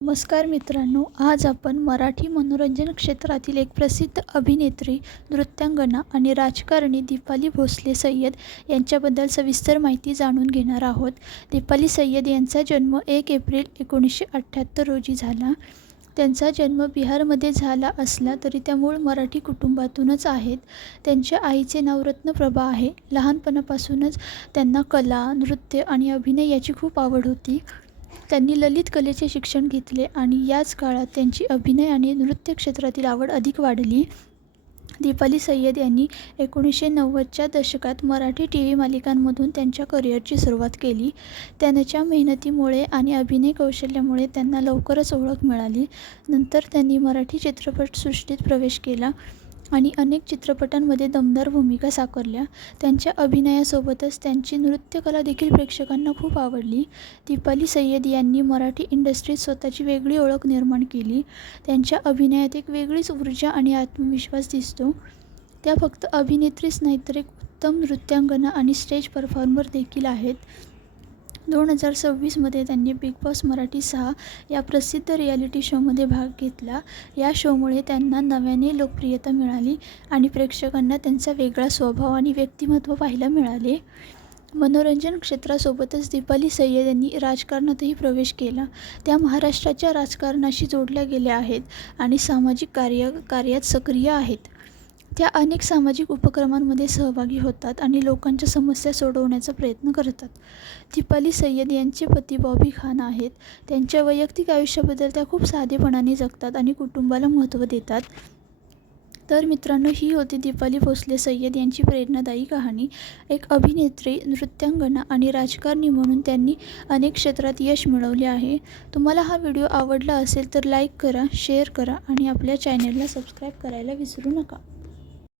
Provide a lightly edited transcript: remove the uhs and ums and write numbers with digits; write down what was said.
नमस्कार मित्रांनो, आज आपण मराठी मनोरंजन क्षेत्रातील एक प्रसिद्ध अभिनेत्री, नृत्यांगना आणि राजकारणी दीपाली भोसले सय्यद यांच्याबद्दल सविस्तर माहिती जाणून घेणार आहोत. दीपाली सय्यद यांचा जन्म 1 एप्रिल 1978 रोजी झाला. त्यांचा जन्म बिहारमध्ये झाला असला तरी त्या मूळ मराठी कुटुंबातूनच आहेत. त्यांच्या आईचे नाव रत्नप्रभा आहे. लहानपणापासूनच त्यांना कला, नृत्य आणि अभिनय याची खूप आवड होती. त्यांनी ललित कलेचे शिक्षण घेतले आणि याच काळात त्यांची अभिनय आणि नृत्य क्षेत्रातील आवड अधिक वाढली. दीपाली सय्यद यांनी 1990च्या दशकात मराठी टीव्ही मालिकांमधून त्यांच्या करिअरची सुरुवात केली. त्यांच्या मेहनतीमुळे आणि अभिनय कौशल्यामुळे त्यांना लवकरच ओळख मिळाली. नंतर त्यांनी मराठी चित्रपटसृष्टीत प्रवेश केला आणि अनेक चित्रपटांमध्ये दमदार भूमिका साकारल्या. त्यांच्या अभिनयासोबतच त्यांची नृत्यकला देखील प्रेक्षकांना खूप आवडली. दीपाली सय्यद यांनी मराठी इंडस्ट्रीत स्वतःची वेगळी ओळख निर्माण केली. त्यांच्या अभिनयात एक वेगळीच ऊर्जा आणि आत्मविश्वास दिसतो. त्या फक्त अभिनेत्रीच नाहीत तर एक उत्तम नृत्यांगना आणि स्टेज परफॉर्मर देखील आहेत. 2026मध्ये त्यांनी बिग बॉस मराठी 6 या प्रसिद्ध रियालिटी शोमध्ये भाग घेतला. या शोमुळे त्यांना नव्याने लोकप्रियता मिळाली आणि प्रेक्षकांना त्यांचा वेगळा स्वभाव आणि व्यक्तिमत्व पाहायला मिळाले. मनोरंजन क्षेत्रासोबतच दीपाली सय्यद यांनी राजकारणातही प्रवेश केला. त्या महाराष्ट्राच्या राजकारणाशी जोडल्या गेल्या आहेत आणि सामाजिक कार्यात सक्रिय आहेत. त्या अनेक सामाजिक उपक्रमांमध्ये सहभागी होतात आणि लोकांच्या समस्या सोडवण्याचा प्रयत्न करतात. दीपाली सय्यद यांचे पती बॉबी खान आहेत. त्यांच्या वैयक्तिक आयुष्याबद्दल त्या खूप साधेपणाने जगतात आणि कुटुंबाला महत्त्व देतात. तर मित्रांनो, ही होती दीपाली भोसले सय्यद यांची प्रेरणादायी कहाणी. एक अभिनेत्री, नृत्यांगना आणि राजकारणी म्हणून त्यांनी अनेक क्षेत्रात यश मिळवले आहे. तुम्हाला हा व्हिडिओ आवडला असेल तर लाईक करा, शेअर करा आणि आपल्या चॅनलला सबस्क्राईब करायला विसरू नका.